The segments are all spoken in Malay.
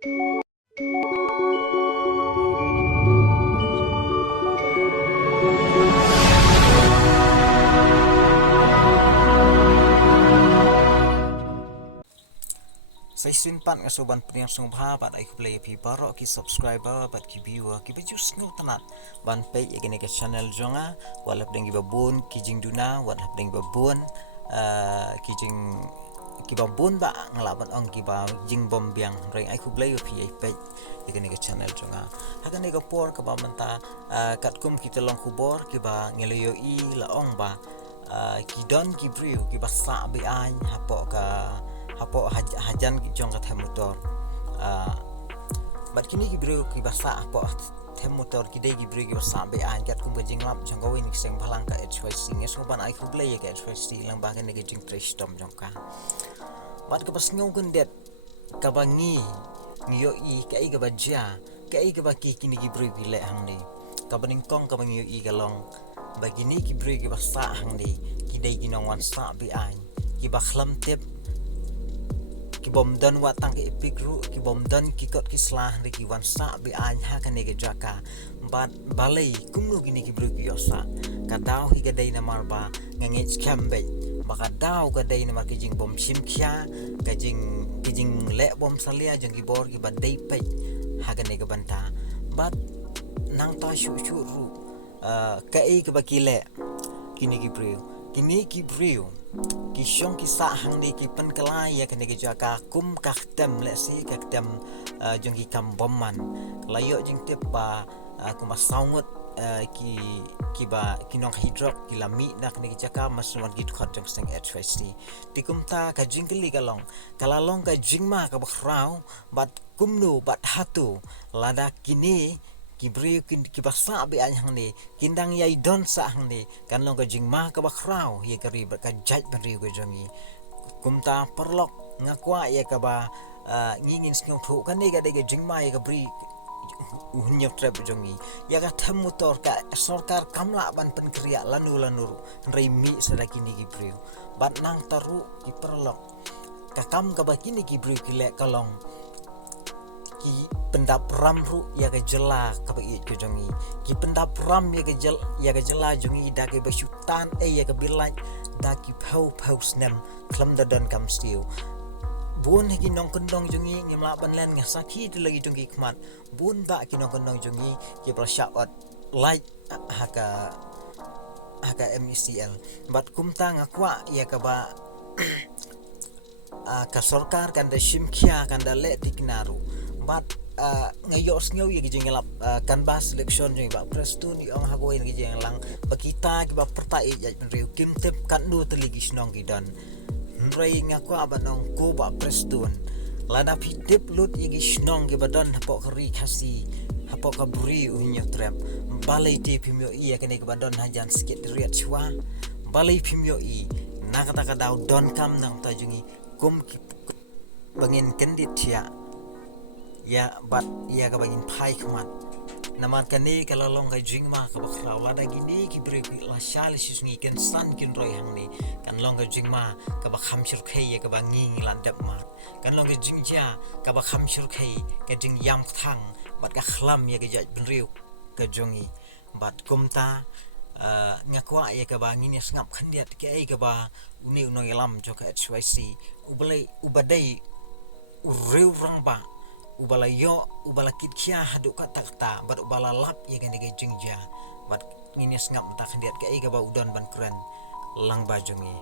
Saya simpan ngasoban peniang sung bha bat ai play pi baro ki subscriber bat ki viewer ki bajus nu tanat ban pay ya gene ke channel jonga wala pdeng ki babun ki jing duna wala pdeng babun ki jing ki babun ba ngalaban ong ki ba jing bom biang reng ai play pi ai pay ya gene ke channel jonga hagan ne ga por ka ba manta kat kum ki telong kubor ki ba ngeleyo i la ong ba ki don ki briu ki ba sa bi an hapo ka hapo hajan jong ka them motor bat kini ki bro ki basa hapo them motor ki dei ki bro ki basa be an kat kum jing lam jong go in sing phalang ka HYC nge so ban ai khu play ka HYC lang ba ka ne ki jing trash tom jong ka bat ka bas ngau kun det ka ba ngi yo i ka i ka ba ja ka i ka ba ki kini ki bro ki le hang ni ka ba ning kong ka ba ngi yo i ka long ba kini ki bro ki basa hang ni ki dei ki nong wan sa be an ki ba khlam tip ki bom dan watang ke pikru ki bom dan ki kot ki slah de ki wan sa bi an ha ka ne ke jaka bat balai kumnu gini ki bru ki yosa ka daw hi ga dei na marba ngange skambe baka daw ga dei na mar ki jing bom sim khia ka jing le bom salia jang ki bor ki ba dei pe ha ga ne ga banta bat nang ta shu shu ru ka e ka ba ki le kini ki bru kini ki bru ki shong ki sa hang ni ki pen kelai ya kene ki jaka kum ka tem le si ka tem jong ki kam bomman layo jing tip ba kuma saungut ki ba kinong hidrok ki lami na kene ki jaka maswan ki khot jong seng HYC ti kum ta ka jing kali kalong kalalong ka jing ma ka bakrau bat kumnu bat hatu lada kini ki bri ki basa bi an hang ni kindang yai don sa hang ni kan long ka jing ma ka bakrau ye ka ri ka jaj ban ri go jongi kumta perlok ngakwa ye ka ba ngingin skong thu kan ni ga de jing ma ye ka bri unyok trap jongi ya ka tham motor ka sarkar kamla ban pen kriya lanu rei mi sadaki ni ki bri bat nang taru ki perlok ka kam ka ba kini ki bri ki le kalong ki pendap ram ru ya ga jela ka ba ke jongi ki pendap ram ya ga jela jongi da ke ba syutan ya ga bilai da ki phau snem klam da don kam stiu bun ki nong kendong jongi ngimla ban len nga sakhi de lagi jongi khmat bun ba ki nong kendong jongi ki pra shot like haka MECL bat kumta ngakwa ya ka ba ka sarkar kan da shimkhia kan da le tiknaru bat ngayos ngau ye gijing lap kan ba selection ni ba prestun ni ong hago ni gijing lang bakita ki ba pertai ja riu kim tip kan du teligi snong ki dan rei ngaku abanong ko ba prestun lada pitip lut ye snong ki badan hapo kri khasi hapo ka buri unyo trap balai ti pimyo i ka ni ki badan hajan sikit riat chwa balai pimyo i nakata ka daw don kam nang tajungi kum ki bangin kendit tia ya bat ya ka bangin phai khmat naman kani kalalong ka jingma ka bakra lada gini ki bre la shal sisngi ken san kin roi hang ni kan long ka jingma ka ba kham shur khei ya ka ba nging lan dap ma kan long ka jingja ka ba kham shur khei ka jing yam thang bat ka khlam ya ka jaj benriu ka jongi bat kumta ngakwa ya ka ba ngini ngap khandiat ke ai ka ba uni unong elam jo ka HYC ubadai ureu rang ba ubala yo ubala kitkhia hadu ka takta bat ubala lap ye gane ge jingja bat ngini ngap ta khandiat ke ai ka ba udon ban keren lang ba jongi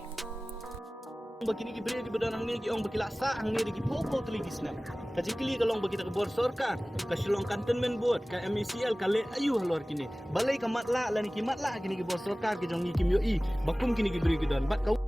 bakini ki bre ki badan ni ki ong bakilasa ang ni ki popo teligis na kajikli kalong bakita ke bor sarkar ka shillong cantonment board ka MECL kale ayu halor kini balai ka matla lani ki matla kini ki bor sarkar ki jong ni kim yo i bakum kini ki bre ki dan bat kau